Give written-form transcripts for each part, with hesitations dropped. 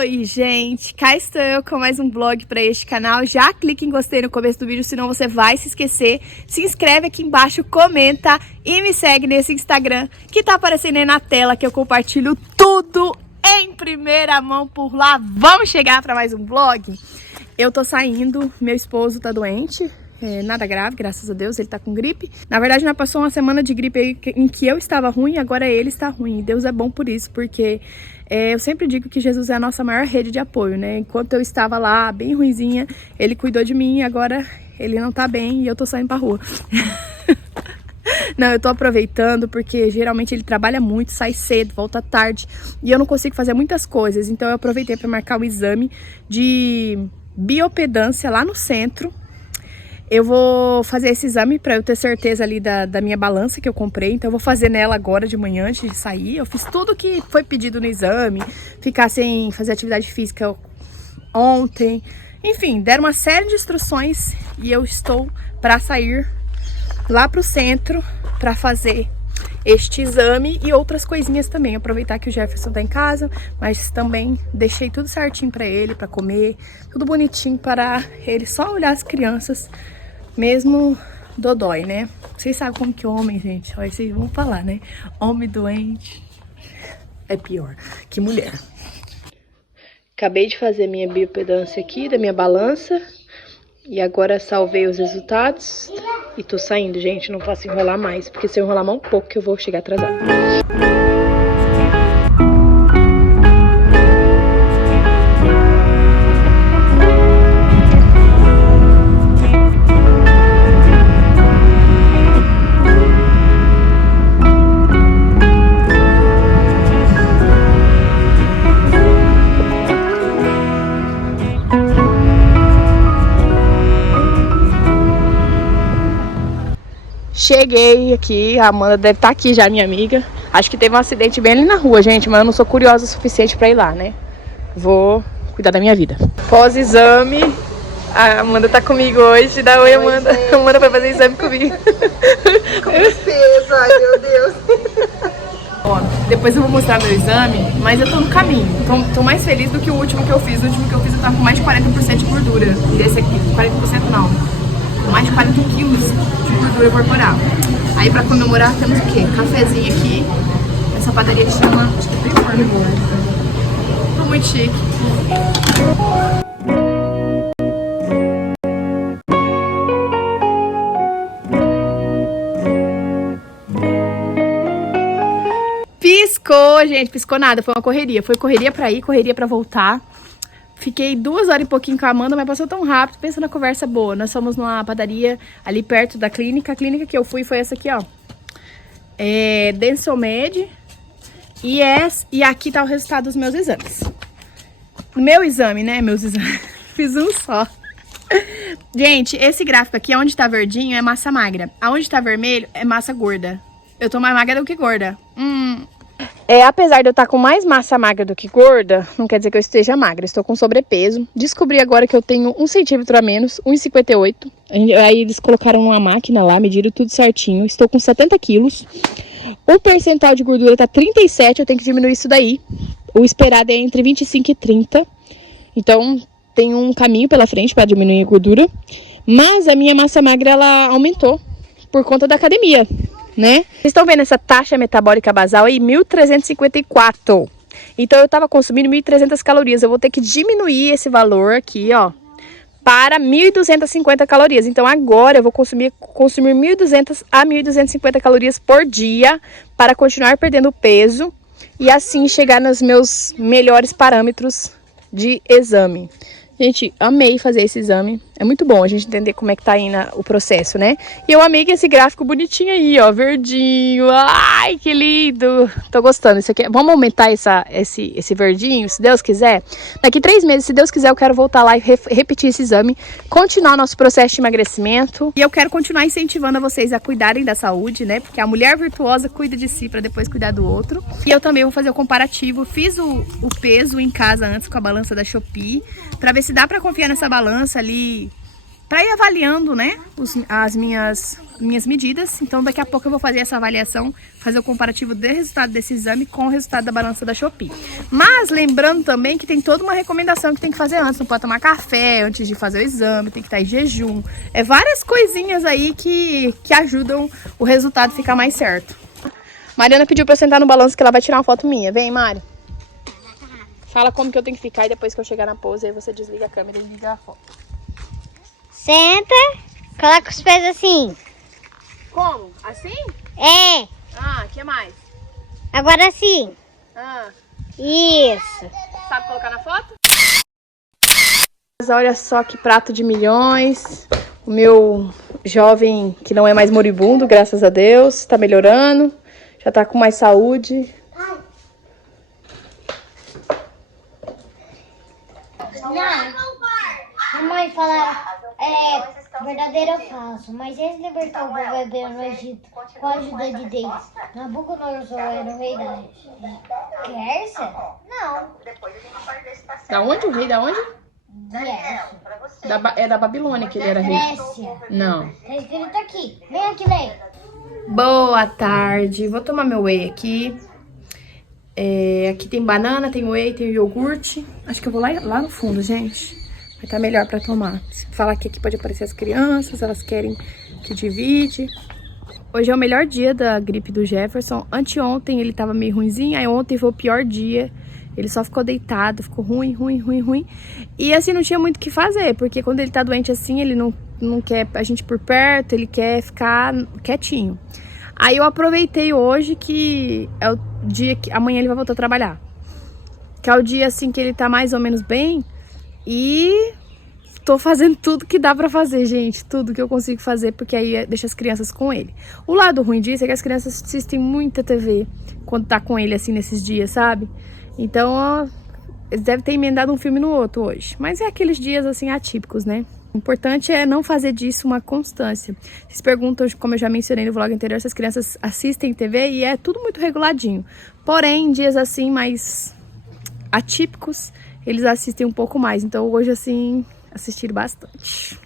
Oi, gente! Cá estou eu com mais um vlog para este canal. Já clique em gostei no começo do vídeo, senão você vai se esquecer. Se inscreve aqui embaixo, comenta e me segue nesse Instagram que tá aparecendo aí na tela, que eu compartilho tudo em primeira mão por lá. Vamos chegar para mais um vlog? Eu tô saindo, meu esposo tá doente. Nada grave, graças a Deus, ele tá com gripe. Na verdade, nós passou uma semana de gripe aí em que eu estava ruim, agora ele está ruim. Deus é bom por isso, porque eu sempre digo que Jesus é a nossa maior rede de apoio, né? Enquanto eu estava lá, bem ruinzinha, ele cuidou de mim, agora ele não tá bem e eu tô saindo pra rua. Não, eu tô aproveitando porque geralmente ele trabalha muito, sai cedo, volta tarde e eu não consigo fazer muitas coisas. Então eu aproveitei para marcar o exame de biopedância lá no centro. Eu vou fazer esse exame para eu ter certeza ali da minha balança que eu comprei. Então eu vou fazer nela agora de manhã antes de sair. Eu fiz tudo que foi pedido no exame. Ficar sem fazer atividade física ontem. Enfim, deram uma série de instruções e eu estou para sair lá pro centro para fazer este exame e outras coisinhas também. Aproveitar que o Jefferson tá em casa, mas também deixei tudo certinho para ele, para comer. Tudo bonitinho para ele só olhar as crianças. Mesmo dodói, né? Vocês sabem como que homem, gente, olha, vocês vão falar, né? Homem doente é pior que mulher. Acabei de fazer minha biopedância aqui, da minha balança. E agora salvei os resultados. E tô saindo, gente, não posso enrolar mais. Porque se eu enrolar mais um pouco, eu vou chegar atrasada. Cheguei aqui, a Amanda deve estar aqui já, minha amiga. Acho que teve um acidente bem ali na rua, gente, mas eu não sou curiosa o suficiente pra ir lá, né? Vou cuidar da minha vida. Pós-exame, a Amanda tá comigo hoje. Dá oi, Amanda. A Amanda vai fazer exame comigo. Com tristeza, ai meu Deus. Ó, depois eu vou mostrar meu exame, mas eu tô no caminho. Tô mais feliz do que o último que eu fiz. O último que eu fiz eu tava com mais de 40% de gordura. Desse aqui, 40% não. Mais de 40 quilos de gordura corporal. Aí pra comemorar temos o quê? Cafezinho aqui. Essa padaria que chama... Acho que é Primor. Tô muito chique. Piscou, gente. Piscou nada. Foi uma correria. Foi correria pra ir, correria pra voltar. Fiquei 2 horas e pouquinho com a Amanda, mas passou tão rápido. Pensa na conversa boa. Nós fomos numa padaria ali perto da clínica. A clínica que eu fui foi essa aqui, ó. Densomed. E aqui tá o resultado dos meus exames. Meu exame, né? Meus exames. Fiz um só. Gente, esse gráfico aqui, onde tá verdinho, é massa magra. Aonde tá vermelho, é massa gorda. Eu tô mais magra do que gorda. Apesar de eu estar com mais massa magra do que gorda, não quer dizer que eu esteja magra, estou com sobrepeso. Descobri agora que eu tenho 1 centímetro a menos, 1,58. Aí eles colocaram uma máquina lá, mediram tudo certinho. Estou com 70 quilos. O percentual de gordura está 37, eu tenho que diminuir isso daí. O esperado é entre 25 e 30. Então, tem um caminho pela frente para diminuir a gordura. Mas a minha massa magra, ela aumentou por conta da academia, né? Vocês estão vendo essa taxa metabólica basal aí? 1.354. Então eu tava consumindo 1.300 calorias. Eu vou ter que diminuir esse valor aqui, ó, para 1.250 calorias. Então agora eu vou consumir 1.200 a 1.250 calorias por dia para continuar perdendo peso e assim chegar nos meus melhores parâmetros de exame. Gente, amei fazer esse exame. É muito bom a gente entender como é que tá indo o processo, né? E eu amei que esse gráfico bonitinho aí, ó, verdinho. Ai, que lindo. Tô gostando. Isso aqui. Vamos aumentar esse verdinho, se Deus quiser. Daqui 3 meses, se Deus quiser, eu quero voltar lá e repetir esse exame. Continuar o nosso processo de emagrecimento. E eu quero continuar incentivando vocês a cuidarem da saúde, né? Porque a mulher virtuosa cuida de si pra depois cuidar do outro. E eu também vou fazer o comparativo. Fiz o peso em casa antes com a balança da Shopee, pra ver se dá pra confiar nessa balança ali para ir avaliando, né, as minhas medidas. Então daqui a pouco eu vou fazer essa avaliação, fazer o comparativo do resultado desse exame com o resultado da balança da Shopee. Mas lembrando também que tem toda uma recomendação que tem que fazer antes. Não pode tomar café antes de fazer o exame, tem que estar em jejum. É várias coisinhas aí que ajudam o resultado a ficar mais certo. Mariana pediu pra eu sentar no balanço que ela vai tirar uma foto minha. Vem, Mari. Fala como que eu tenho que ficar e depois que eu chegar na pose, aí você desliga a câmera e liga a foto. Senta, coloca os pés assim. Como? Assim? É, Ah, o que mais? agora assim. Ah, Isso. sabe colocar na foto? Mas olha só que prato de milhões. O meu jovem, que não é mais moribundo, graças a Deus, tá melhorando. Já tá com mais saúde. Mamãe fala, verdadeiro ou falso, mas eles libertaram o bebê no Egito com a ajuda de Deus. Nabucodonosor era o rei da Pérsia? Não. Da onde? O rei da onde? Grécia. É da Babilônia que ele era rei. Grécia. Não. Tá escrito aqui. Vem aqui, vem. Boa tarde. Vou tomar meu whey aqui. Aqui tem banana, tem whey, tem iogurte. Acho que eu vou lá no fundo, gente. Vai estar melhor pra tomar. Se falar que aqui pode aparecer as crianças, elas querem que divide. Hoje é o melhor dia da gripe do Jefferson. Anteontem ele tava meio ruinzinho, aí ontem foi o pior dia. Ele só ficou deitado, ficou ruim. E assim, não tinha muito o que fazer, porque quando ele tá doente assim, ele não quer a gente por perto, ele quer ficar quietinho. Aí eu aproveitei hoje, que é o dia que amanhã ele vai voltar a trabalhar. Que é o dia assim que ele tá mais ou menos bem. E tô fazendo tudo que dá pra fazer, gente. Tudo que eu consigo fazer, porque aí deixa as crianças com ele. O lado ruim disso é que as crianças assistem muita TV quando tá com ele, assim, nesses dias, sabe? Então, ó, eles devem ter emendado um filme no outro hoje. Mas é aqueles dias, assim, atípicos, né? O importante é não fazer disso uma constância. Vocês perguntam, como eu já mencionei no vlog anterior, se as crianças assistem TV e é tudo muito reguladinho. Porém, em dias assim, mais atípicos, eles assistem um pouco mais. Então hoje, assim, assistiram bastante.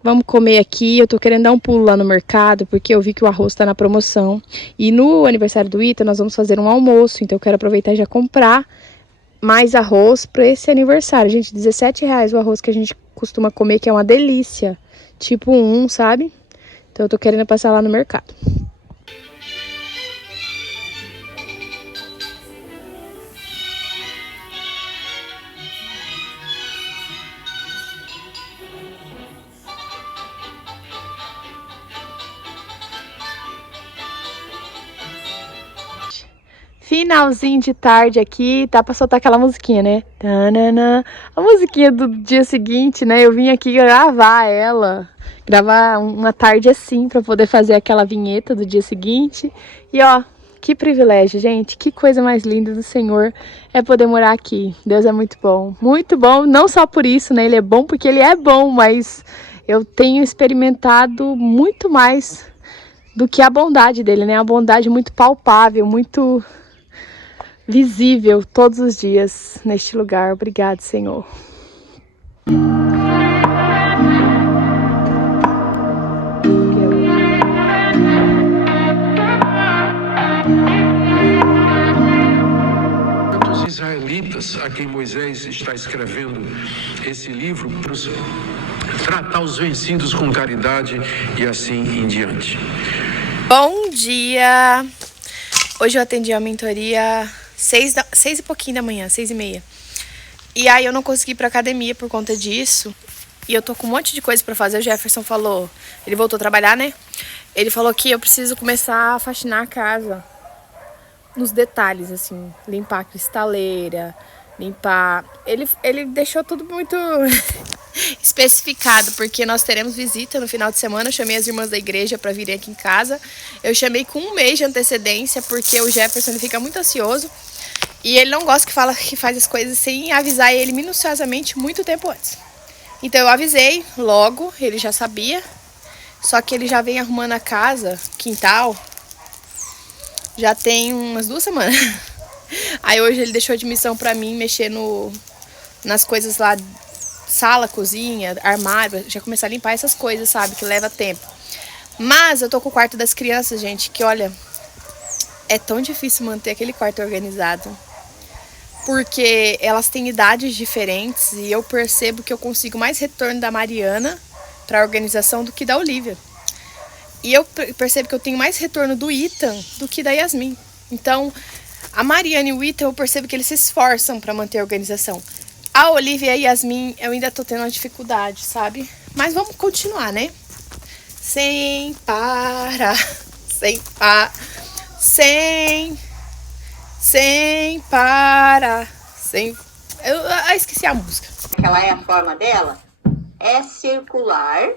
Vamos comer aqui. Eu tô querendo dar um pulo lá no mercado, porque eu vi que o arroz tá na promoção. E no aniversário do Ita, nós vamos fazer um almoço. Então eu quero aproveitar e já comprar mais arroz para esse aniversário. Gente, R$17 o arroz que a gente costuma comer, que é uma delícia. Tipo sabe? Então eu tô querendo passar lá no mercado. Finalzinho de tarde aqui, tá pra soltar aquela musiquinha, né? Tanana. A musiquinha do dia seguinte, né? Eu vim aqui gravar uma tarde assim, pra poder fazer aquela vinheta do dia seguinte. E ó, que privilégio, gente, que coisa mais linda do Senhor é poder morar aqui. Deus é muito bom, não só por isso, né? Ele é bom porque ele é bom, mas eu tenho experimentado muito mais do que a bondade dele, né? A bondade muito palpável, muito visível todos os dias neste lugar. Obrigado, Senhor. Os israelitas a quem Moisés está escrevendo esse livro, tratar os vencidos com caridade e assim em diante. Bom dia! Hoje eu atendi a mentoria 6 e pouquinho da manhã, 6:30. E aí eu não consegui ir pra academia por conta disso. E eu tô com um monte de coisa pra fazer. O Jefferson falou, ele voltou a trabalhar, né? Ele falou que eu preciso começar a faxinar a casa nos detalhes, assim, limpar a cristaleira, limpar... Ele deixou tudo muito especificado, porque nós teremos visita no final de semana. Eu chamei as irmãs da igreja para virem aqui em casa. Eu chamei com 1 mês de antecedência, porque o Jefferson ele fica muito ansioso e ele não gosta que faz as coisas sem avisar ele minuciosamente muito tempo antes. Então eu avisei logo, ele já sabia, só que ele já vem arrumando a casa, quintal, já tem umas 2 semanas. Aí hoje ele deixou de missão pra mim mexer nas coisas lá sala, cozinha, armário, já começar a limpar essas coisas, sabe? Que leva tempo. Mas eu tô com o quarto das crianças, gente, que olha, é tão difícil manter aquele quarto organizado. Porque elas têm idades diferentes e eu percebo que eu consigo mais retorno da Mariana pra organização do que da Olivia. E eu percebo que eu tenho mais retorno do Ethan do que da Yasmin. Então, a Mariana e o Ethan, eu percebo que eles se esforçam pra manter a organização. A Olivia e a Yasmin, eu ainda tô tendo uma dificuldade, sabe? Mas vamos continuar, né? Sem parar, sem parar, sem parar, sem... Eu esqueci a música. Aquela é a forma dela? É circular.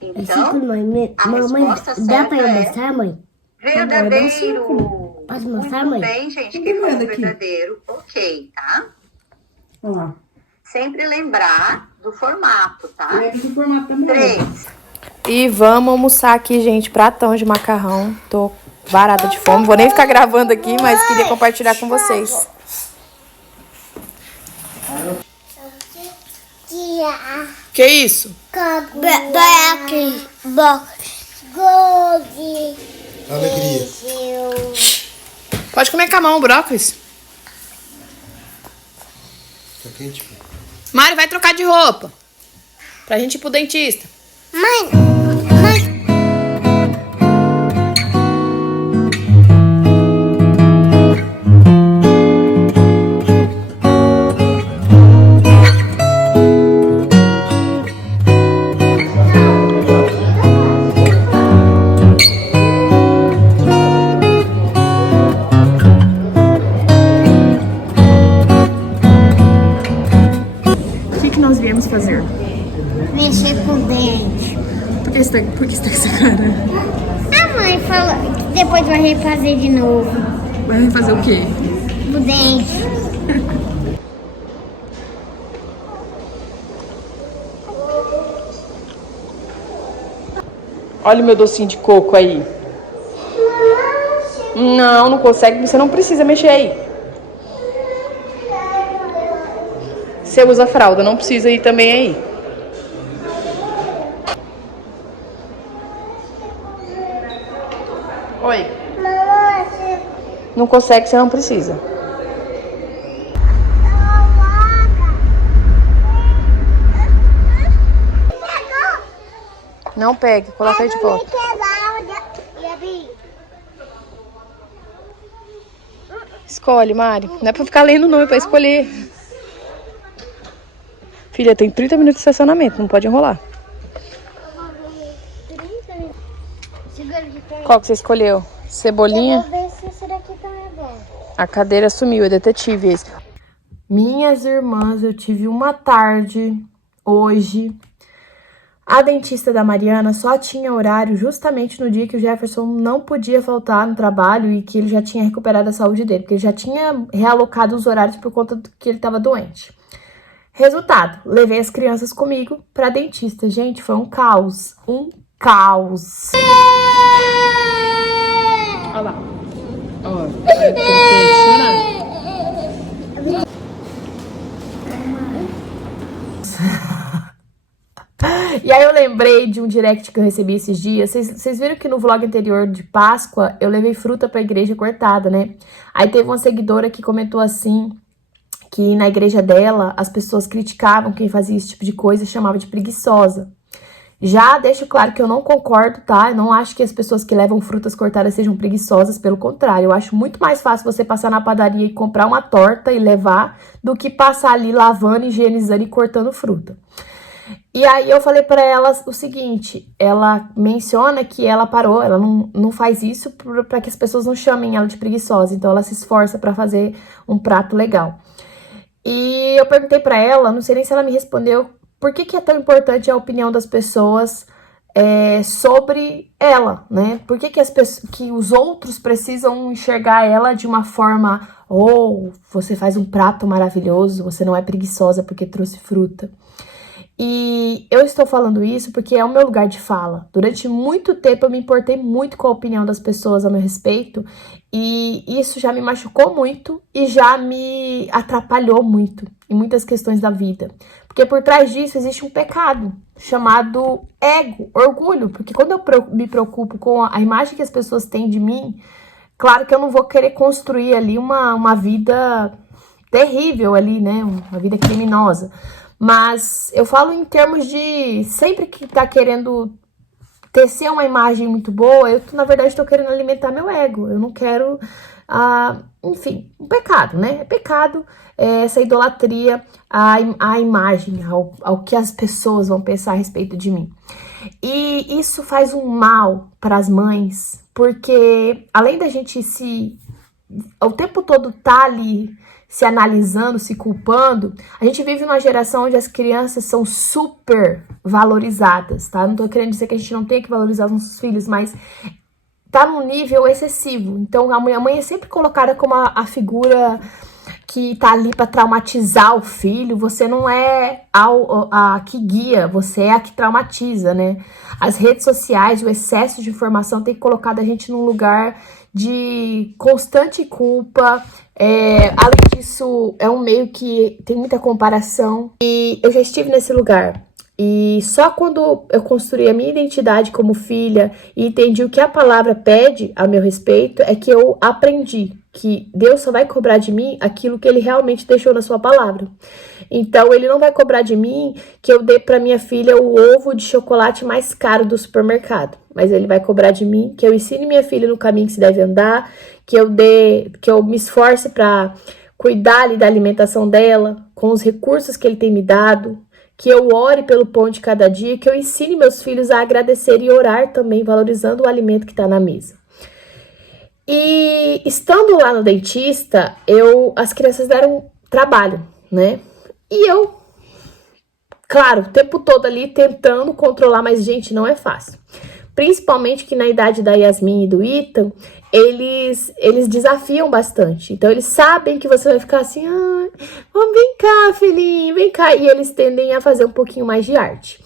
Então, mãe. a Mamãe, resposta dá certa pra eu é mostrar, mãe? verdadeiro. Posso mostrar, Muito mãe? bem, gente. Quem falou verdadeiro, ok, tá? Olha lá. Sempre lembrar do formato, tá? Lembra do formato também. 3. E vamos almoçar aqui, gente, pratão de macarrão. Tô varada de fome, vou nem ficar gravando aqui, mas queria compartilhar com vocês. Que isso? Alegria. Pode comer com a mão o brócolis. Tá quente, pô. Mari, vai trocar de roupa. Pra gente ir pro dentista. O que nós viemos fazer? Mexer com o dente. Por que você tá com essa cara? A mãe falou que depois vai refazer de novo. Vai fazer o quê? O dente. Olha o meu docinho de coco aí. Não, não consegue, você não precisa mexer aí. Você usa fralda, não precisa ir também aí. Oi. Não consegue, você não precisa. Não pegue, coloca aí de volta. Escolhe, Mari. Não é pra ficar lendo não, é pra escolher. Filha, tem 30 minutos de estacionamento, não pode enrolar. Qual que você escolheu? Cebolinha? Eu vou ver se esse daqui também é bom. A cadeira sumiu, é detetive esse. Minhas irmãs, eu tive uma tarde hoje. A dentista da Mariana só tinha horário justamente no dia que o Jefferson não podia faltar no trabalho e que ele já tinha recuperado a saúde dele, porque ele já tinha realocado os horários por conta do que ele estava doente. Resultado, levei as crianças comigo pra dentista. Gente, foi um caos. Um caos. Olha lá. Ó, chorando. E aí eu lembrei de um direct que eu recebi esses dias. Vocês viram que no vlog anterior de Páscoa eu levei fruta pra igreja cortada, né? Aí teve uma seguidora que comentou assim, que na igreja dela as pessoas criticavam quem fazia esse tipo de coisa e chamava de preguiçosa. Já deixo claro que eu não concordo, tá? Eu não acho que as pessoas que levam frutas cortadas sejam preguiçosas, pelo contrário. Eu acho muito mais fácil você passar na padaria e comprar uma torta e levar do que passar ali lavando, higienizando e cortando fruta. E aí eu falei pra ela o seguinte, ela menciona que ela parou, ela não faz isso pra que as pessoas não chamem ela de preguiçosa, então ela se esforça pra fazer um prato legal. E eu perguntei pra ela, não sei nem se ela me respondeu, por que é tão importante a opinião das pessoas sobre ela, né? Por que que os outros precisam enxergar ela de uma forma, você faz um prato maravilhoso, você não é preguiçosa porque trouxe fruta. E eu estou falando isso porque é o meu lugar de fala. Durante muito tempo eu me importei muito com a opinião das pessoas a meu respeito e isso já me machucou muito e já me atrapalhou muito em muitas questões da vida. Porque por trás disso existe um pecado chamado ego, orgulho. Porque quando eu me preocupo com a imagem que as pessoas têm de mim, claro que eu não vou querer construir ali uma vida terrível ali, né? Uma vida criminosa. Mas eu falo em termos de sempre que tá querendo tecer uma imagem muito boa, eu na verdade estou querendo alimentar meu ego. Eu não quero, enfim, um pecado, né? É pecado essa idolatria à imagem, ao que as pessoas vão pensar a respeito de mim. E isso faz um mal para as mães, porque além da gente o tempo todo tá ali se analisando, se culpando, a gente vive numa geração onde as crianças são super valorizadas, tá? Não tô querendo dizer que a gente não tem que valorizar os nossos filhos, mas tá num nível excessivo. Então a mãe é sempre colocada como a figura que tá ali para traumatizar o filho. Você não é a que guia, você é a que traumatiza, né? As redes sociais, o excesso de informação tem colocado a gente num lugar de constante culpa. Além disso, é um meio que tem muita comparação. E eu já estive nesse lugar. E só quando eu construí a minha identidade como filha e entendi o que a palavra pede a meu respeito, é que eu aprendi que Deus só vai cobrar de mim aquilo que Ele realmente deixou na sua palavra. Então, Ele não vai cobrar de mim que eu dê para minha filha o ovo de chocolate mais caro do supermercado. Mas Ele vai cobrar de mim que eu ensine minha filha no caminho que se deve andar, que eu me esforce para cuidar ali da alimentação dela, com os recursos que Ele tem me dado, que eu ore pelo pão de cada dia, que eu ensine meus filhos a agradecer e orar também, valorizando o alimento que está na mesa. E estando lá no dentista, as crianças deram trabalho, né? E eu, claro, o tempo todo ali tentando controlar, mas gente, não é fácil. Principalmente que na idade da Yasmin e do Ethan, eles desafiam bastante. Então, eles sabem que você vai ficar assim, vem cá, filhinho, vem cá. E eles tendem a fazer um pouquinho mais de arte.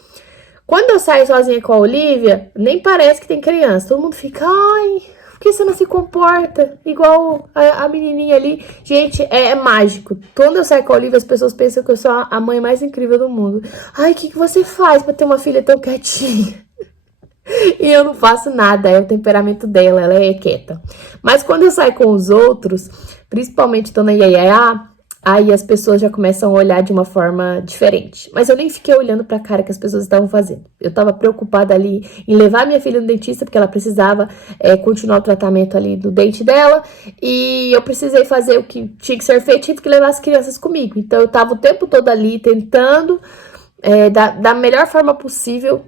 Quando eu saio sozinha com a Olivia, nem parece que tem criança. Todo mundo fica, por que você não se comporta igual a menininha ali? Gente, é mágico. Quando eu saio com a Olivia, as pessoas pensam que eu sou a mãe mais incrível do mundo. O que você faz pra ter uma filha tão quietinha? E eu não faço nada, é o temperamento dela, ela é quieta. Mas quando eu saio com os outros, principalmente Dona Yayá, aí as pessoas já começam a olhar de uma forma diferente. Mas eu nem fiquei olhando pra cara que as pessoas estavam fazendo. Eu tava preocupada ali em levar minha filha no dentista, porque ela precisava continuar o tratamento ali do dente dela. E eu precisei fazer o que tinha que ser feito, tive que levar as crianças comigo. Então eu tava o tempo todo ali tentando, da melhor forma possível,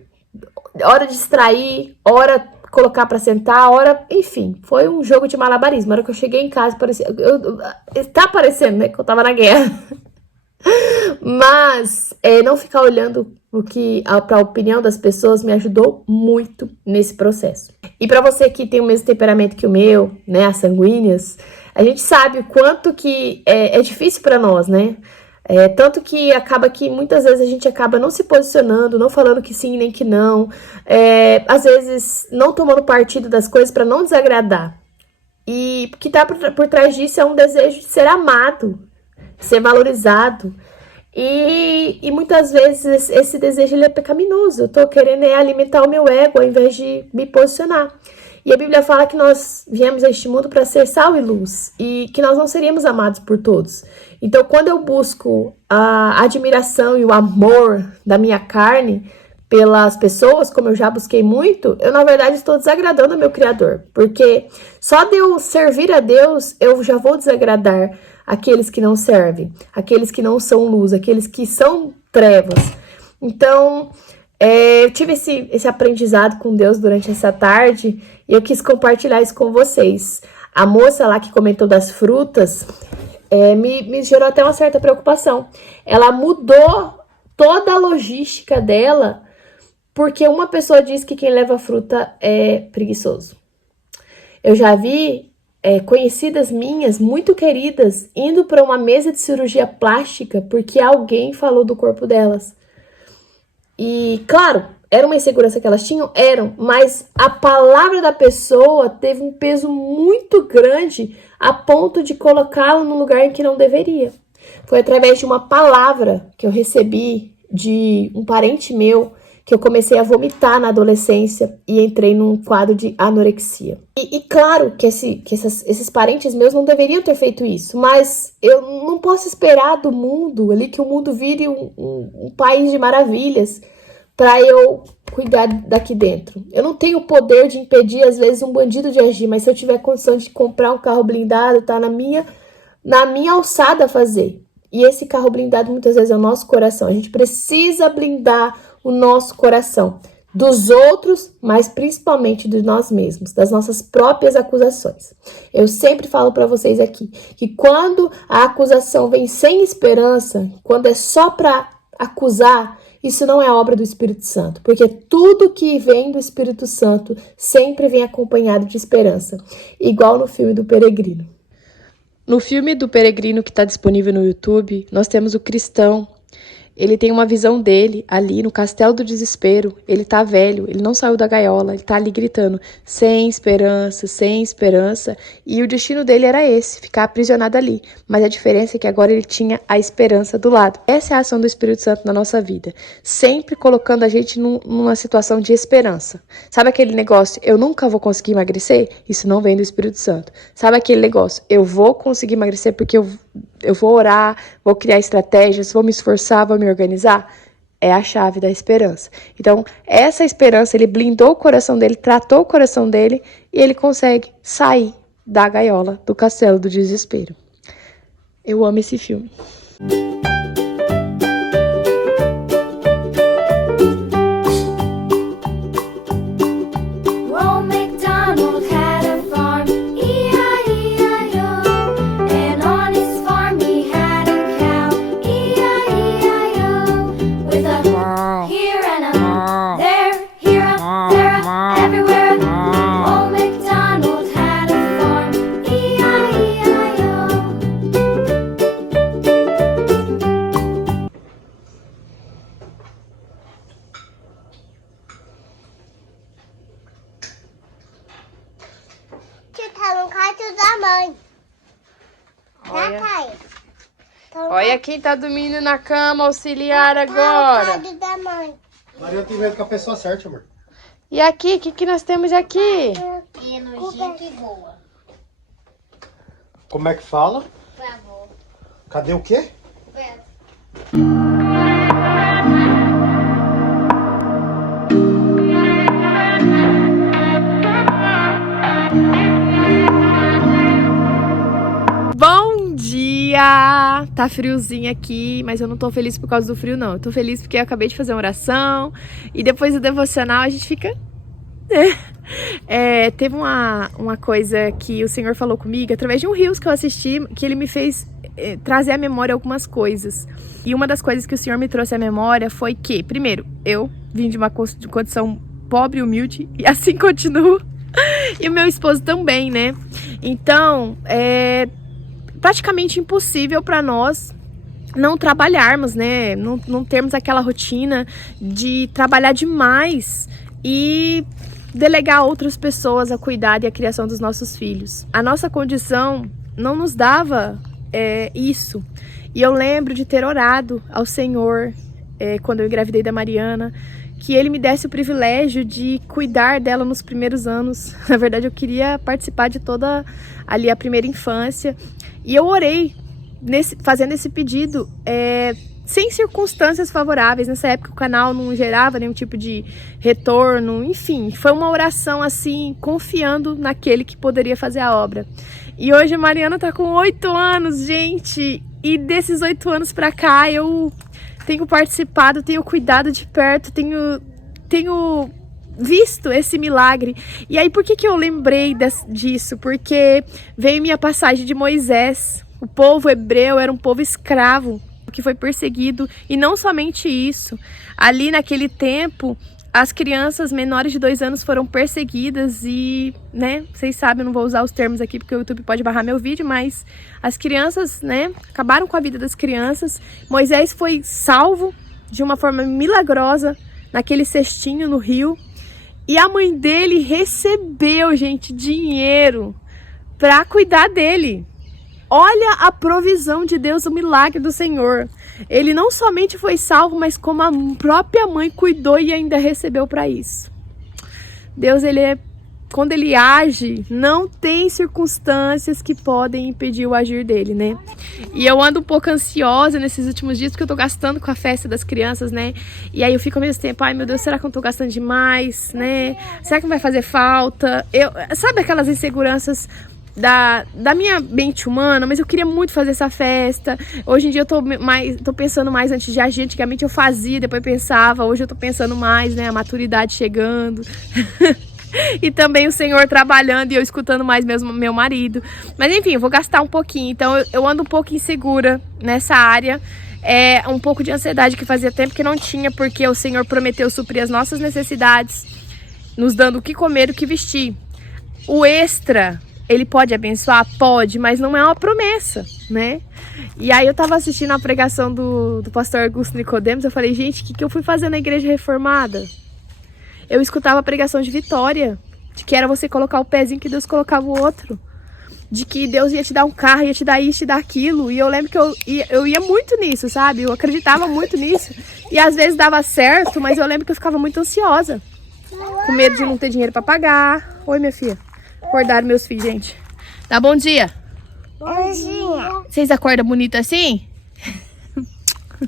hora de distrair, hora colocar pra sentar, hora... Enfim, foi um jogo de malabarismo. A hora que eu cheguei em casa, parecia... tá parecendo, né, que eu tava na guerra. Mas não ficar olhando pra opinião das pessoas me ajudou muito nesse processo. E pra você que tem o mesmo temperamento que o meu, né, as sanguíneas, a gente sabe o quanto que é difícil pra nós, né? Tanto que acaba que muitas vezes a gente acaba não se posicionando, não falando que sim nem que não, às vezes não tomando partido das coisas para não desagradar. E o que tá por trás disso é um desejo de ser amado, de ser valorizado. E muitas vezes esse desejo ele é pecaminoso. Eu tô querendo alimentar o meu ego ao invés de me posicionar. E a Bíblia fala que nós viemos a este mundo para ser sal e luz, e que nós não seríamos amados por todos. Então, quando eu busco a admiração e o amor da minha carne pelas pessoas, como eu já busquei muito, eu, na verdade, estou desagradando ao meu Criador. Porque só de eu servir a Deus, eu já vou desagradar aqueles que não servem, aqueles que não são luz, aqueles que são trevas. Então... eu tive esse aprendizado com Deus durante essa tarde e eu quis compartilhar isso com vocês. A moça lá que comentou das frutas me gerou até uma certa preocupação. Ela mudou toda a logística dela porque uma pessoa disse que quem leva fruta é preguiçoso. Eu já vi conhecidas minhas, muito queridas, indo para uma mesa de cirurgia plástica porque alguém falou do corpo delas. E, claro, era uma insegurança que elas tinham? Eram, mas a palavra da pessoa teve um peso muito grande a ponto de colocá-la num lugar em que não deveria. Foi através de uma palavra que eu recebi de um parente meu que eu comecei a vomitar na adolescência e entrei num quadro de anorexia. E claro que esses parentes meus não deveriam ter feito isso, mas eu não posso esperar do mundo ali que o mundo vire um país de maravilhas para eu cuidar daqui dentro. Eu não tenho o poder de impedir, às vezes, um bandido de agir, mas se eu tiver condição de comprar um carro blindado, tá na minha alçada a fazer. E esse carro blindado muitas vezes é o nosso coração. A gente precisa blindar o nosso coração dos outros, mas principalmente de nós mesmos, das nossas próprias acusações. Eu sempre falo para vocês aqui que quando a acusação vem sem esperança, quando é só para acusar, isso não é obra do Espírito Santo, porque tudo que vem do Espírito Santo sempre vem acompanhado de esperança, igual no filme do Peregrino. No filme do Peregrino que está disponível no YouTube, nós temos o cristão. Ele tem uma visão dele ali no castelo do desespero. Ele tá velho, ele não saiu da gaiola, ele tá ali gritando sem esperança, sem esperança. E o destino dele era esse, ficar aprisionado ali. Mas a diferença é que agora ele tinha a esperança do lado. Essa é a ação do Espírito Santo na nossa vida. Sempre colocando a gente numa situação de esperança. Sabe aquele negócio, eu nunca vou conseguir emagrecer? Isso não vem do Espírito Santo. Sabe aquele negócio, eu vou conseguir emagrecer porque eu vou orar, vou criar estratégias, vou me esforçar, vou me organizar? É a chave da esperança. Então, essa esperança, ele blindou o coração dele, tratou o coração dele e ele consegue sair da gaiola, do castelo do desespero. Eu amo esse filme. Tá no quarto da mãe. Olha quem tá dormindo na cama auxiliar agora. Tá no quarto da mãe. Maria tem medo que a pessoa acerte, amor. E aqui, o que nós temos aqui? É nojento e boa. Como é que fala? Por favor. Cadê o quê? Bom dia! Tá friozinho aqui, mas eu não tô feliz por causa do frio, não. Eu tô feliz porque eu acabei de fazer uma oração e depois do devocional a gente fica... teve uma coisa que o Senhor falou comigo através de um Reels que eu assisti, que ele me fez trazer à memória algumas coisas. E uma das coisas que o Senhor me trouxe à memória foi que, primeiro, eu vim de uma condição pobre e humilde e assim continuo. E o meu esposo também, né? Então, é praticamente impossível para nós não trabalharmos, né? Não termos aquela rotina de trabalhar demais e delegar a outras pessoas a cuidar e a criação dos nossos filhos. A nossa condição não nos dava isso. E eu lembro de ter orado ao Senhor quando eu engravidei da Mariana, que Ele me desse o privilégio de cuidar dela nos primeiros anos. Na verdade, eu queria participar de toda ali a primeira infância. E eu orei fazendo esse pedido sem circunstâncias favoráveis. Nessa época o canal não gerava nenhum tipo de retorno, enfim, foi uma oração assim, confiando naquele que poderia fazer a obra. E hoje a Mariana tá com 8 anos, gente, e desses 8 anos pra cá eu tenho participado, tenho cuidado de perto, tenho visto esse milagre. E aí por que eu lembrei disso? Porque veio minha passagem de Moisés. O povo hebreu era um povo escravo, que foi perseguido, e não somente isso, ali naquele tempo as crianças menores de 2 anos foram perseguidas e, né, vocês sabem, eu não vou usar os termos aqui porque o YouTube pode barrar meu vídeo, mas as crianças, né, acabaram com a vida das crianças. Moisés foi salvo de uma forma milagrosa naquele cestinho no rio, e a mãe dele recebeu, gente, dinheiro para cuidar dele. olha a provisão de Deus, o milagre do Senhor. Ele não somente foi salvo, mas como a própria mãe cuidou e ainda recebeu para isso. Deus, quando ele age, não tem circunstâncias que podem impedir o agir dele, né? E eu ando um pouco ansiosa nesses últimos dias, porque eu tô gastando com a festa das crianças, né? E aí eu fico ao mesmo tempo, ai meu Deus, será que eu não tô gastando demais, né? Será que não vai fazer falta? Sabe aquelas inseguranças da minha mente humana? Mas eu queria muito fazer essa festa. Hoje em dia eu tô pensando mais antes de agir. Antigamente eu fazia, depois pensava. Hoje eu tô pensando mais, né? A maturidade chegando. E também o Senhor trabalhando e eu escutando mais mesmo meu marido. Mas enfim, eu vou gastar um pouquinho. Então eu ando um pouco insegura nessa área. É um pouco de ansiedade que fazia tempo que não tinha, porque o Senhor prometeu suprir as nossas necessidades, nos dando o que comer e o que vestir. O extra, ele pode abençoar? Pode, mas não é uma promessa, né? E aí eu tava assistindo a pregação do pastor Augusto Nicodemos. Eu falei, gente, o que eu fui fazer na igreja reformada? Eu escutava a pregação de vitória, de que era você colocar o pezinho que Deus colocava o outro, de que Deus ia te dar um carro, ia te dar isso, te dar aquilo. E eu lembro que eu ia muito nisso, sabe? Eu acreditava muito nisso. E às vezes dava certo, mas eu lembro que eu ficava muito ansiosa, com medo de não ter dinheiro pra pagar. Oi, minha filha. Acordaram meus filhos, gente. Tá, bom dia. Bom dia. Vocês acordam bonito assim?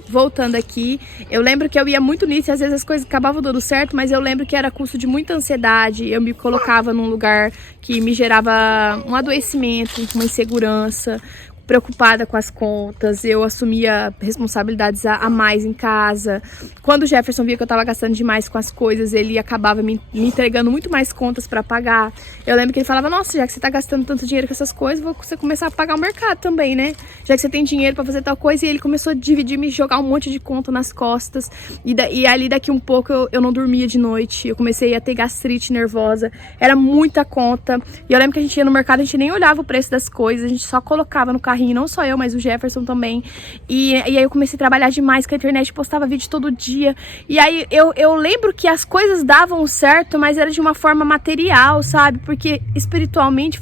Voltando aqui, eu lembro que eu ia muito nisso e às vezes as coisas acabavam dando certo, mas eu lembro que era custo de muita ansiedade. Eu me colocava num lugar que me gerava um adoecimento, uma insegurança, preocupada com as contas. Eu assumia responsabilidades a mais em casa. Quando o Jefferson via que eu tava gastando demais com as coisas, ele acabava me entregando muito mais contas para pagar. Eu lembro que ele falava, nossa, já que você tá gastando tanto dinheiro com essas coisas, você começar a pagar o mercado também, né? Já que você tem dinheiro para fazer tal coisa. E ele começou a dividir, me jogar um monte de conta nas costas. E ali daqui um pouco eu não dormia de noite. Eu comecei a ter gastrite nervosa. Era muita conta. E eu lembro que a gente ia no mercado, a gente nem olhava o preço das coisas, a gente só colocava no carrinho. Não só eu, mas o Jefferson também. E aí eu comecei a trabalhar demais com a internet, postava vídeo todo dia. E aí eu lembro que as coisas davam certo, mas era de uma forma material, sabe? Porque espiritualmente,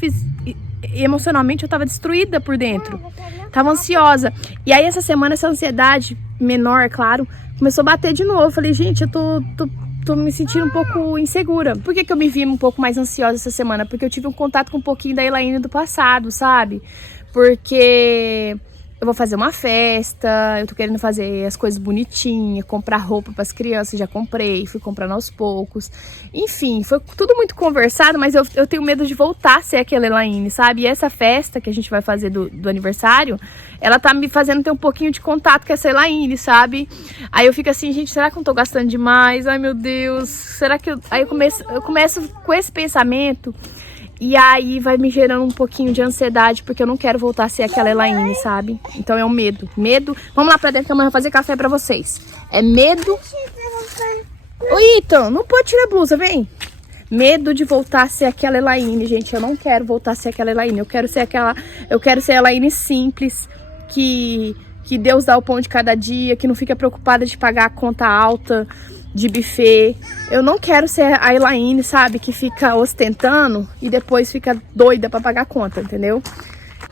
emocionalmente eu tava destruída por dentro. Tava ansiosa. E aí essa semana, essa ansiedade menor, claro, começou a bater de novo. Eu falei, gente, eu tô me sentindo um pouco insegura. Por que eu me vi um pouco mais ansiosa essa semana? Porque eu tive um contato com um pouquinho da Elaine do passado, sabe? Porque eu vou fazer uma festa, eu tô querendo fazer as coisas bonitinhas, comprar roupa pras crianças, já comprei, fui comprando aos poucos. Enfim, foi tudo muito conversado, mas eu tenho medo de voltar a ser aquela Elaine, sabe? E essa festa que a gente vai fazer do aniversário, ela tá me fazendo ter um pouquinho de contato com essa Elaine, sabe? Aí eu fico assim, gente, será que eu não tô gastando demais? Ai, meu Deus, será que eu... Aí eu começo com esse pensamento. E aí vai me gerando um pouquinho de ansiedade, porque eu não quero voltar a ser aquela Elaine, sabe? Então é um medo. Medo. Vamos lá pra dentro que a mãe vai fazer café pra vocês. É medo. Oi, Ethan, não pode tirar a blusa, vem. Medo de voltar a ser aquela Elaine, gente. Eu não quero voltar a ser aquela Elaine. Eu quero ser a Elaine simples, que Deus dá o pão de cada dia, que não fica preocupada de pagar a conta alta de buffet. Eu não quero ser a Elaine, sabe, que fica ostentando e depois fica doida pra pagar a conta, entendeu?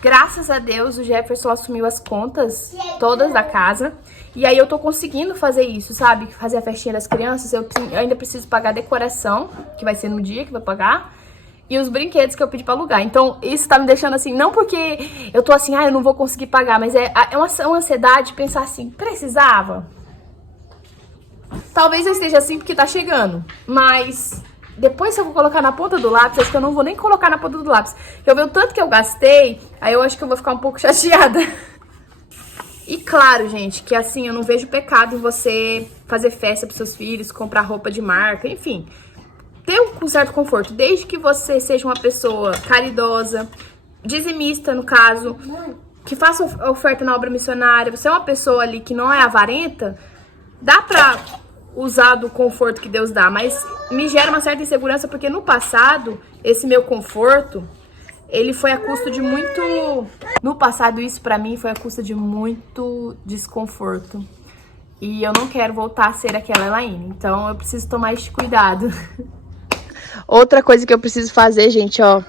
Graças a Deus o Jefferson assumiu as contas todas da casa. E aí eu tô conseguindo fazer isso, sabe? Fazer a festinha das crianças. Eu ainda preciso pagar a decoração, que vai ser no dia que vai pagar. E os brinquedos que eu pedi pra alugar. Então isso tá me deixando assim, não porque eu tô assim, eu não vou conseguir pagar. Mas é uma ansiedade de pensar assim, precisava? Talvez eu esteja assim porque tá chegando, mas depois se eu vou colocar na ponta do lápis, acho que eu não vou nem colocar na ponta do lápis. Eu vejo o tanto que eu gastei, aí eu acho que eu vou ficar um pouco chateada. E claro, gente, que assim, eu não vejo pecado em você fazer festa pros seus filhos, comprar roupa de marca, enfim. Ter um certo conforto, desde que você seja uma pessoa caridosa, dizimista no caso, que faça oferta na obra missionária, você é uma pessoa ali que não é avarenta, dá pra usar do conforto que Deus dá, mas me gera uma certa insegurança, porque no passado, esse meu conforto, ele foi a custo de muito... No passado, isso pra mim foi a custo de muito desconforto. E eu não quero voltar a ser aquela Elaine, então eu preciso tomar este cuidado. Outra coisa que eu preciso fazer, gente, ó,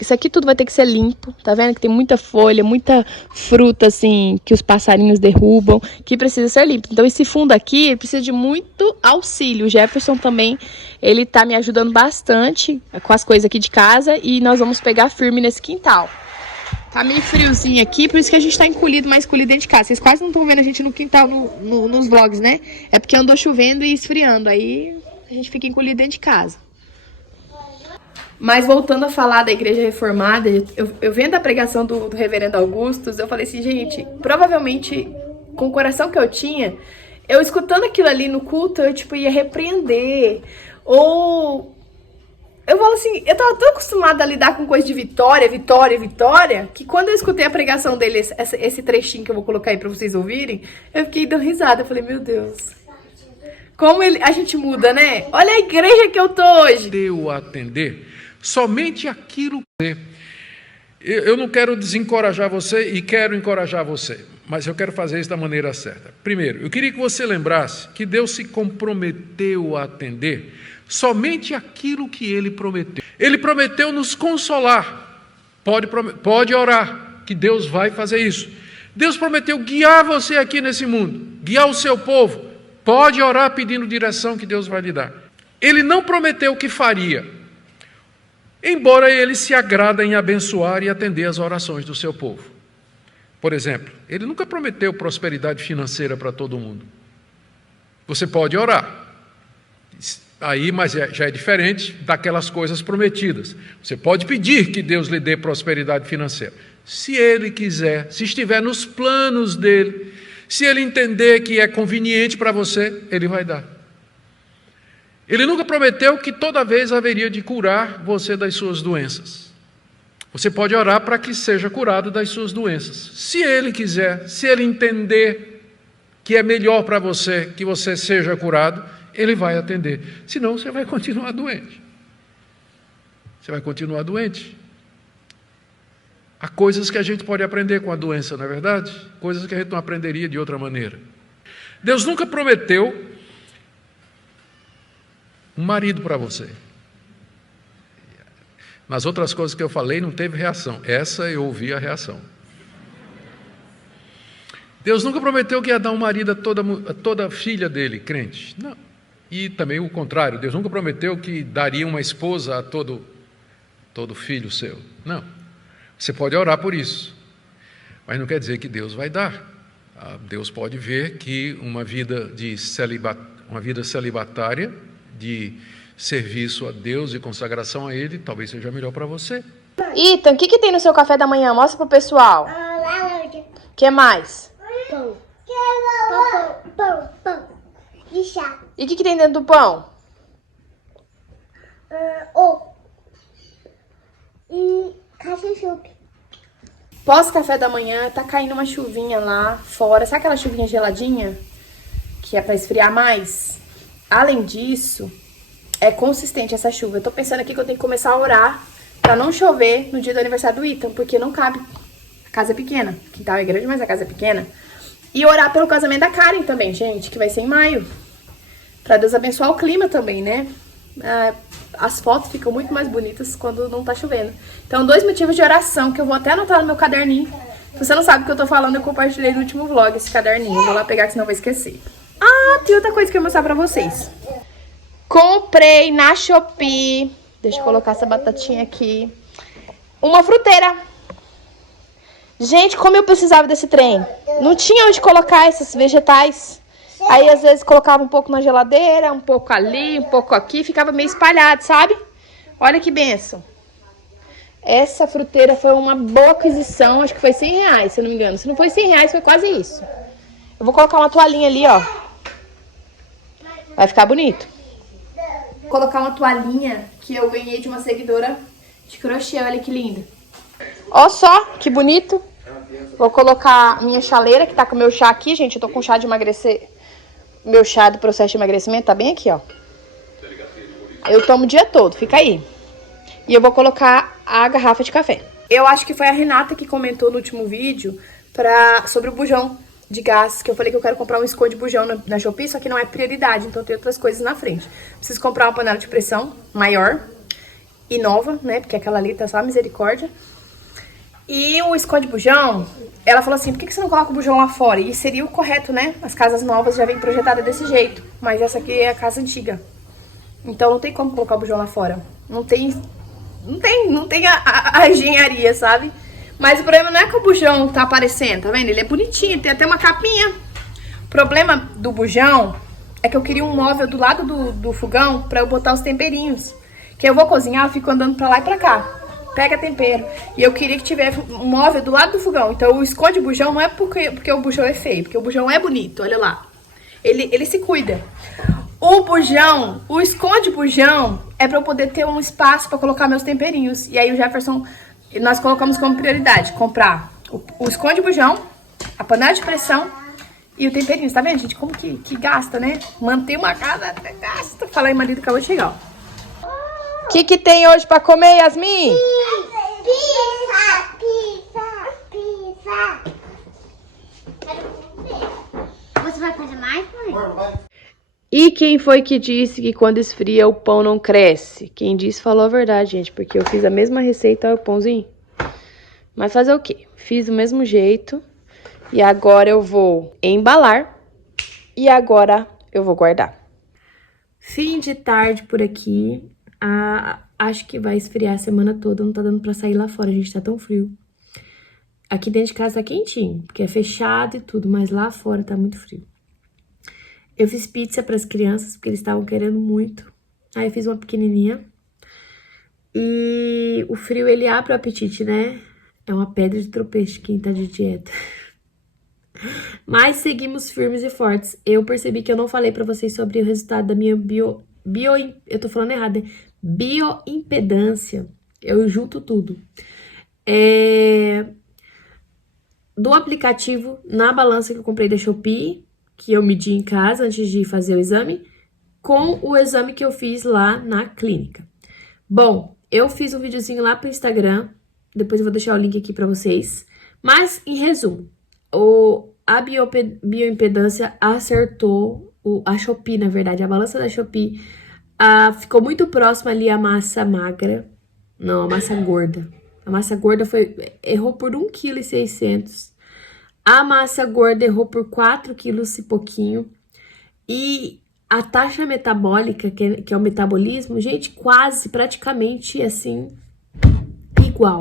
Isso aqui tudo vai ter que ser limpo. Tá vendo que tem muita folha, muita fruta, assim, que os passarinhos derrubam, que precisa ser limpo. Então, esse fundo aqui precisa de muito auxílio. O Jefferson também, ele tá me ajudando bastante com as coisas aqui de casa e nós vamos pegar firme nesse quintal. Tá meio friozinho aqui, por isso que a gente tá mais encolhido dentro de casa. Vocês quase não estão vendo a gente no quintal nos vlogs, né? É porque andou chovendo e esfriando, aí a gente fica encolhido dentro de casa. Mas voltando a falar da igreja reformada, eu vendo a pregação do reverendo Augustus, eu falei assim, gente, provavelmente com o coração que eu tinha, eu escutando aquilo ali no culto, eu tipo ia repreender, ou eu falo assim, eu tava tão acostumada a lidar com coisa de vitória, que quando eu escutei a pregação dele, esse trechinho que eu vou colocar aí pra vocês ouvirem, eu fiquei dando risada, eu falei, meu Deus, como a gente muda, né? Olha a igreja que eu tô hoje. Deu a atender somente aquilo que eu não quero desencorajar você e quero encorajar você, mas eu quero fazer isso da maneira certa. Primeiro, eu queria que você lembrasse que Deus se comprometeu a atender somente aquilo que Ele prometeu. Ele prometeu nos consolar. Pode orar, que Deus vai fazer isso. Deus prometeu guiar você aqui nesse mundo, guiar o seu povo. Pode orar pedindo direção que Deus vai lhe dar. Ele não prometeu o que faria, embora Ele se agrada em abençoar e atender as orações do seu povo. Por exemplo, Ele nunca prometeu prosperidade financeira para todo mundo. Você pode orar, aí, mas já é diferente daquelas coisas prometidas. Você pode pedir que Deus lhe dê prosperidade financeira. Se Ele quiser, se estiver nos planos dEle, se Ele entender que é conveniente para você, Ele vai dar. Ele nunca prometeu que toda vez haveria de curar você das suas doenças. Você pode orar para que seja curado das suas doenças. Se Ele quiser, se Ele entender que é melhor para você que você seja curado, Ele vai atender. Senão, você vai continuar doente. Você vai continuar doente. Há coisas que a gente pode aprender com a doença, não é verdade? Coisas que a gente não aprenderia de outra maneira. Deus nunca prometeu um marido para você. Nas outras coisas que eu falei, não teve reação. Essa eu ouvi a reação. Deus nunca prometeu que ia dar um marido a toda filha dele, crente. Não. E também o contrário. Deus nunca prometeu que daria uma esposa a todo filho seu. Não. Você pode orar por isso. Mas não quer dizer que Deus vai dar. Deus pode ver que uma vida celibatária, de serviço a Deus e consagração a Ele, talvez seja melhor para você. Ethan, o que tem no seu café da manhã? Mostra pro pessoal. Laranja. O que mais? Pão. Pão. E chá. E o que tem dentro do pão? E ketchup. Pós-café da manhã, tá caindo uma chuvinha lá fora. Sabe aquela chuvinha geladinha? Que é pra esfriar mais? Além disso, é consistente essa chuva. Eu tô pensando aqui que eu tenho que começar a orar pra não chover no dia do aniversário do Ethan, porque não cabe. A casa é pequena. O quintal é grande, mas a casa é pequena. E orar pelo casamento da Karen também, gente, que vai ser em maio. Pra Deus abençoar o clima também, né? As fotos ficam muito mais bonitas quando não tá chovendo. Então, 2 motivos de oração que eu vou até anotar no meu caderninho. Se você não sabe o que eu tô falando, eu compartilhei no último vlog esse caderninho. Eu vou lá pegar, que senão eu vou esquecer. Tem outra coisa que eu vou mostrar pra vocês. Comprei na Shopee. Deixa eu colocar essa batatinha aqui. Uma fruteira. Gente, como eu precisava desse trem. Não tinha onde colocar esses vegetais. Aí, às vezes, colocava um pouco na geladeira, um pouco ali, um pouco aqui. Ficava meio espalhado, sabe? Olha que benção. Essa fruteira foi uma boa aquisição. Acho que foi R$100, se eu não me engano. Se não foi R$100, foi quase isso. Eu vou colocar uma toalhinha ali, ó. Vai ficar bonito. Vou colocar uma toalhinha que eu ganhei de uma seguidora de crochê. Olha que linda. Ó só, que bonito. Vou colocar minha chaleira, que tá com o meu chá aqui, gente. Eu tô com chá de emagrecer. Meu chá do processo de emagrecimento tá bem aqui, ó. Eu tomo o dia todo, fica aí. E eu vou colocar a garrafa de café. Eu acho que foi a Renata que comentou no último vídeo sobre o bujão de gás, que eu falei que eu quero comprar um esconde bujão na Shopee, só que não é prioridade, então tem outras coisas na frente. Preciso comprar uma panela de pressão maior e nova, né? Porque aquela ali tá só a misericórdia. E o esconde bujão, ela falou assim, por que você não coloca o bujão lá fora? E seria o correto, né? As casas novas já vêm projetadas desse jeito. Mas essa aqui é a casa antiga. Então não tem como colocar o bujão lá fora. Não tem a engenharia, sabe? Mas o problema não é que o bujão tá aparecendo, tá vendo? Ele é bonitinho, tem até uma capinha. O problema do bujão é que eu queria um móvel do lado do fogão pra eu botar os temperinhos. Que eu vou cozinhar, eu fico andando pra lá e pra cá. Pega tempero. E eu queria que tivesse um móvel do lado do fogão. Então o esconde bujão não é porque o bujão é feio, porque o bujão é bonito, olha lá. Ele se cuida. O bujão, o esconde bujão é pra eu poder ter um espaço pra colocar meus temperinhos. E aí o Jefferson, nós colocamos como prioridade comprar o esconde bujão, a panela de pressão e o temperinho. Tá vendo, gente? Como que gasta, né? Manter uma casa até gasta. Fala aí, marido, acabou de chegar, ó. O que tem hoje pra comer, Yasmin? Pizza. Você vai fazer mais, mãe? E quem foi que disse que quando esfria o pão não cresce? Quem disse falou a verdade, gente, porque eu fiz a mesma receita, olha o pãozinho. Mas fazer o quê? Fiz do mesmo jeito e agora eu vou embalar e agora eu vou guardar. Fim de tarde por aqui. Acho que vai esfriar a semana toda, não tá dando pra sair lá fora, gente, tá tão frio. Aqui dentro de casa tá quentinho, porque é fechado e tudo, mas lá fora tá muito frio. Eu fiz pizza pras crianças, porque eles estavam querendo muito. Aí eu fiz uma pequenininha. E o frio, ele abre o apetite, né? É uma pedra de tropeço quem tá de dieta. Mas seguimos firmes e fortes. Eu percebi que eu não falei pra vocês sobre o resultado da minha eu tô falando errado, né? Bioimpedância. Eu junto tudo. Do aplicativo, na balança que eu comprei da Shopee, que eu medi em casa antes de fazer o exame, com o exame que eu fiz lá na clínica. Bom, eu fiz um videozinho lá pro Instagram, depois eu vou deixar o link aqui pra vocês. Mas, em resumo, a bioimpedância acertou, a Shopee, na verdade, a balança da Shopee ficou muito próxima ali à massa magra, não, a massa gorda. A massa gorda errou por 1,6 kg. A massa gorda errou por 4 quilos e pouquinho. E a taxa metabólica, que é o metabolismo, gente, quase, praticamente, assim, igual.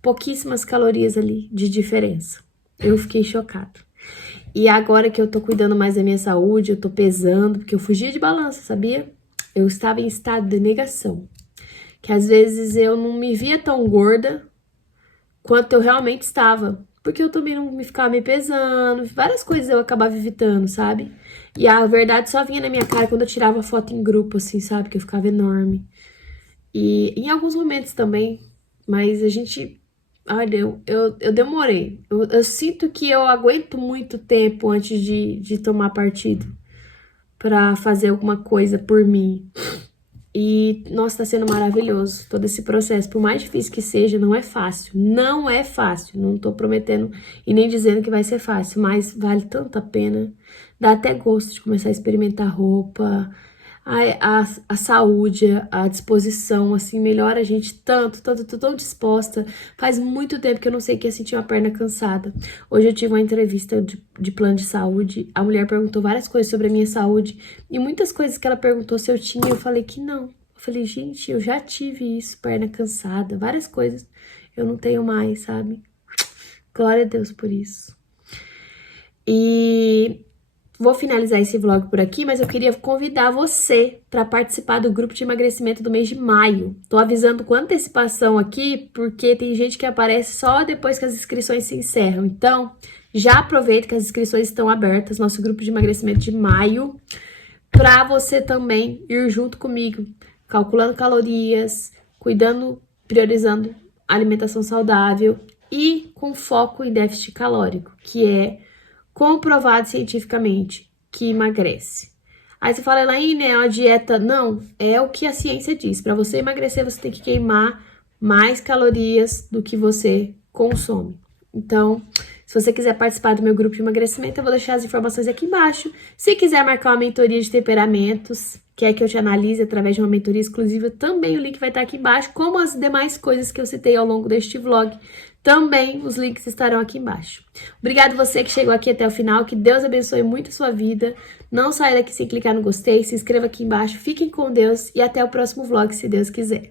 Pouquíssimas calorias ali de diferença. Eu fiquei chocada. E agora que eu tô cuidando mais da minha saúde, eu tô pesando, porque eu fugia de balança, sabia? Eu estava em estado de negação. Que às vezes eu não me via tão gorda quanto eu realmente estava. Porque eu também não ficava me pesando, várias coisas eu acabava evitando, sabe? E a verdade só vinha na minha cara quando eu tirava foto em grupo, assim, sabe? Que eu ficava enorme. E em alguns momentos também, mas a gente... Olha, eu demorei. Eu sinto que eu aguento muito tempo antes de tomar partido pra fazer alguma coisa por mim. E, nossa, tá sendo maravilhoso todo esse processo. Por mais difícil que seja, não é fácil. Não é fácil. Não tô prometendo e nem dizendo que vai ser fácil, mas vale tanto a pena. Dá até gosto de começar a experimentar roupa, a saúde, a disposição, assim, melhora a gente tanto, tô tão disposta. Faz muito tempo que eu não sei o que é sentir uma perna cansada. Hoje eu tive uma entrevista de plano de saúde, a mulher perguntou várias coisas sobre a minha saúde, e muitas coisas que ela perguntou se eu tinha, eu falei que não. Eu falei, gente, eu já tive isso, perna cansada, várias coisas eu não tenho mais, sabe? Glória a Deus por isso. E... vou finalizar esse vlog por aqui, mas eu queria convidar você para participar do grupo de emagrecimento do mês de maio. Tô avisando com antecipação aqui, porque tem gente que aparece só depois que as inscrições se encerram. Então, já aproveita que as inscrições estão abertas, nosso grupo de emagrecimento de maio, para você também ir junto comigo, calculando calorias, cuidando, priorizando alimentação saudável e com foco em déficit calórico, que é comprovado cientificamente que emagrece. Aí você fala, Elaine, é uma dieta? Não, é o que a ciência diz. Para você emagrecer, você tem que queimar mais calorias do que você consome. Então, se você quiser participar do meu grupo de emagrecimento, eu vou deixar as informações aqui embaixo. Se quiser marcar uma mentoria de temperamentos, quer que eu te analise através de uma mentoria exclusiva, também o link vai estar aqui embaixo, como as demais coisas que eu citei ao longo deste vlog. Também os links estarão aqui embaixo. Obrigado você que chegou aqui até o final, que Deus abençoe muito a sua vida. Não saia daqui sem clicar no gostei, se inscreva aqui embaixo, fiquem com Deus e até o próximo vlog, se Deus quiser.